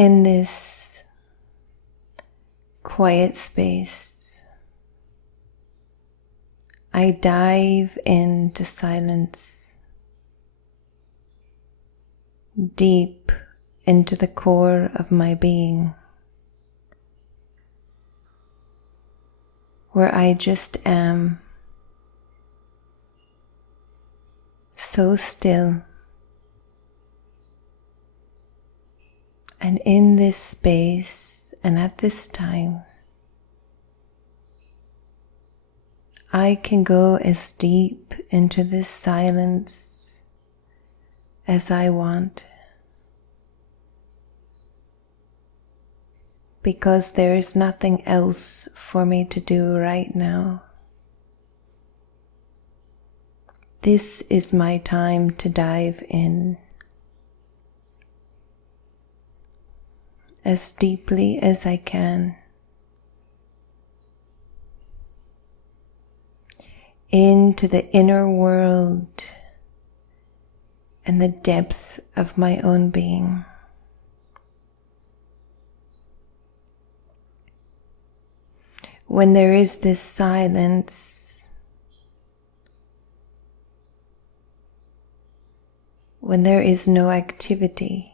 in this quiet space, I dive into silence, deep into the core of my being, where I just am, so still. And in this space and at this time, I can go as deep into this silence as I want, because there is nothing else for me to do right now. This is my time to dive in as deeply as I can into the inner world and the depth of my own being. When there is this silence, when there is no activity,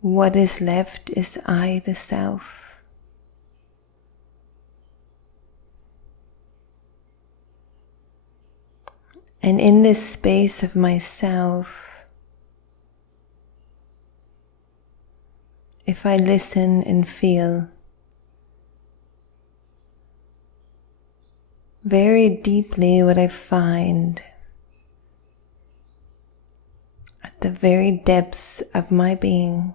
what is left is I, the self. And in this space of myself, if I listen and feel very deeply, what I find at the very depths of my being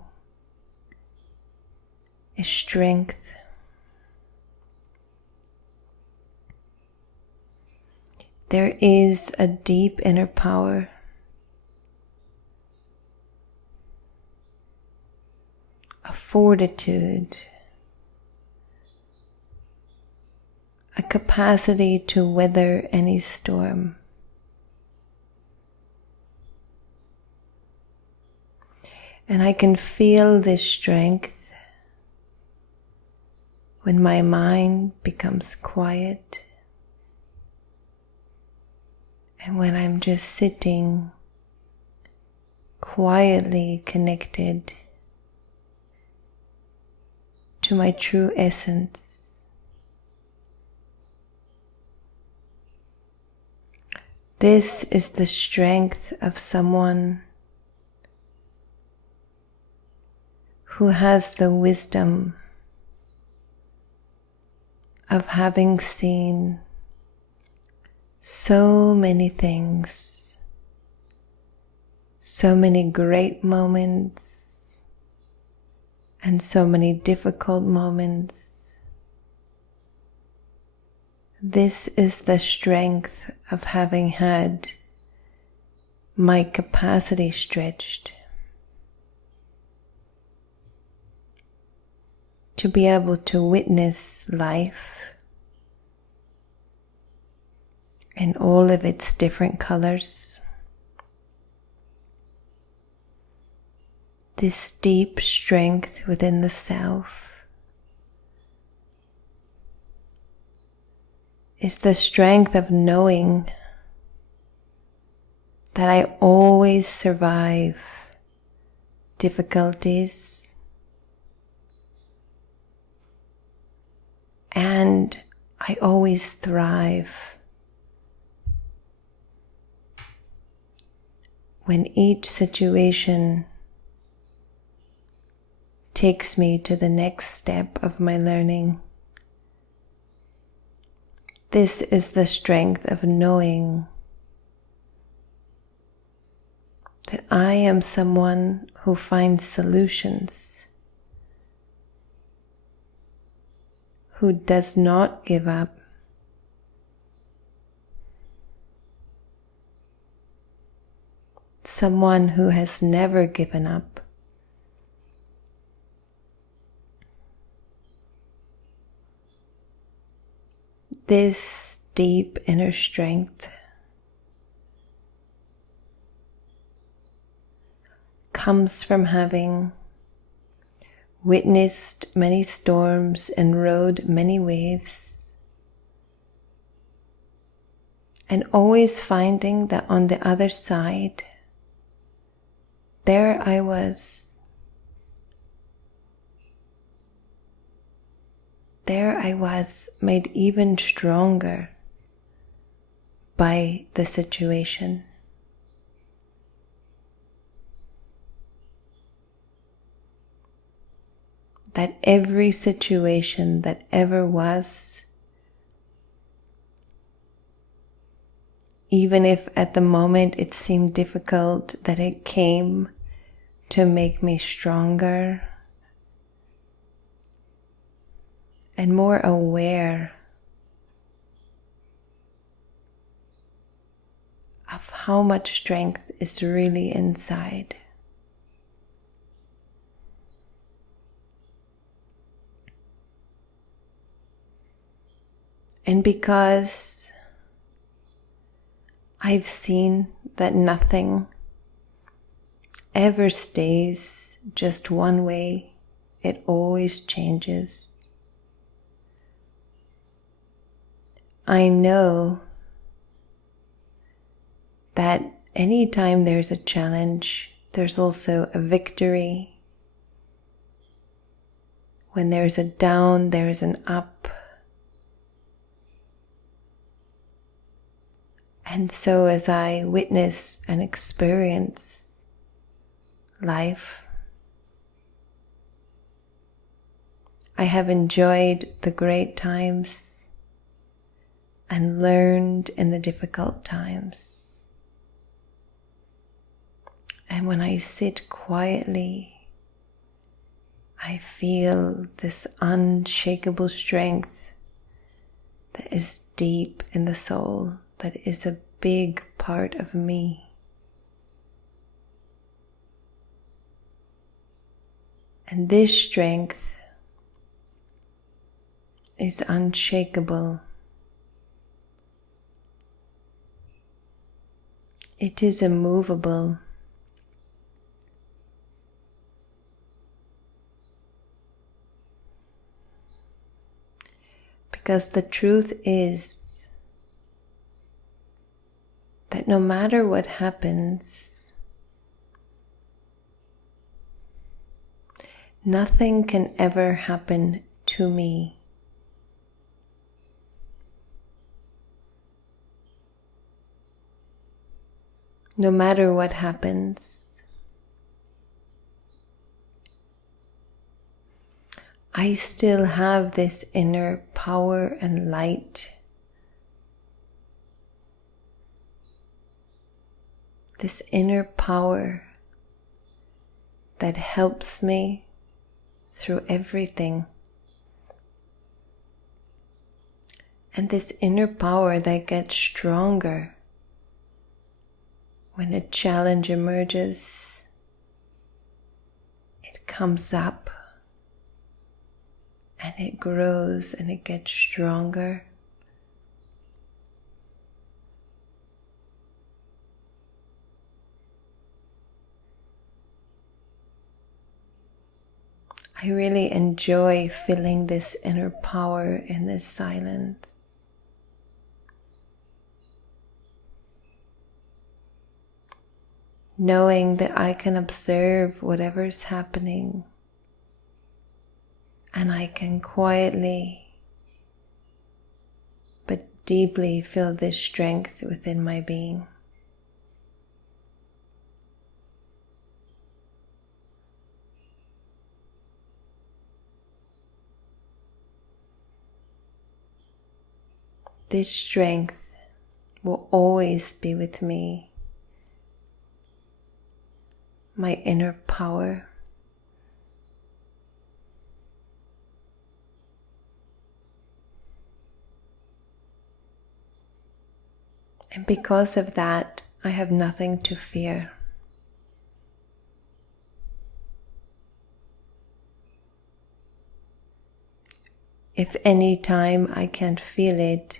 is strength. There is a deep inner power, a fortitude, a capacity to weather any storm. And I can feel this strength when my mind becomes quiet and when I'm just sitting quietly connected to my true essence. This is the strength of someone who has the wisdom of having seen so many things, so many great moments, and so many difficult moments. This is the strength of having had my capacity stretched to be able to witness life in all of its different colors. This deep strength within the self is the strength of knowing that I always survive difficulties and I always thrive when each situation takes me to the next step of my learning. This is the strength of knowing that I am someone who finds solutions, who does not give up, someone who has never given up. This deep inner strength comes from having witnessed many storms and rode many waves, and always finding that on the other side, there I was. There I was, made even stronger by the situation. That every situation that ever was, even if at the moment it seemed difficult, that it came to make me stronger and more aware of how much strength is really inside. And because I've seen that nothing ever stays just one way, it always changes. I know that anytime there's a challenge, there's also a victory. When there's a down, there's an up. And so as I witness and experience life, I have enjoyed the great times and learned in the difficult times. And when I sit quietly, I feel this unshakable strength that is deep in the soul, that is a big part of me. And this strength is unshakable. It is immovable. Because the truth is that no matter what happens, nothing can ever happen to me. No matter what happens, I still have this inner power and light. This inner power that helps me through everything. And this inner power that gets stronger when a challenge emerges. It comes up and it grows and it gets stronger. I really enjoy feeling this inner power in this silence. Knowing that I can observe whatever's happening and I can quietly but deeply feel this strength within my being. This strength will always be with me, my inner power. And because of that, I have nothing to fear. If any time I can't feel it,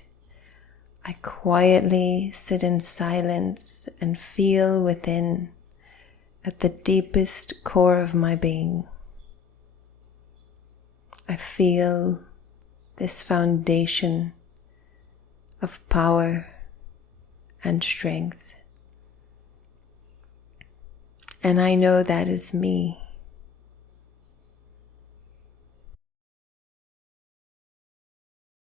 I quietly sit in silence and feel within at the deepest core of my being. I feel this foundation of power and strength. And I know that is me.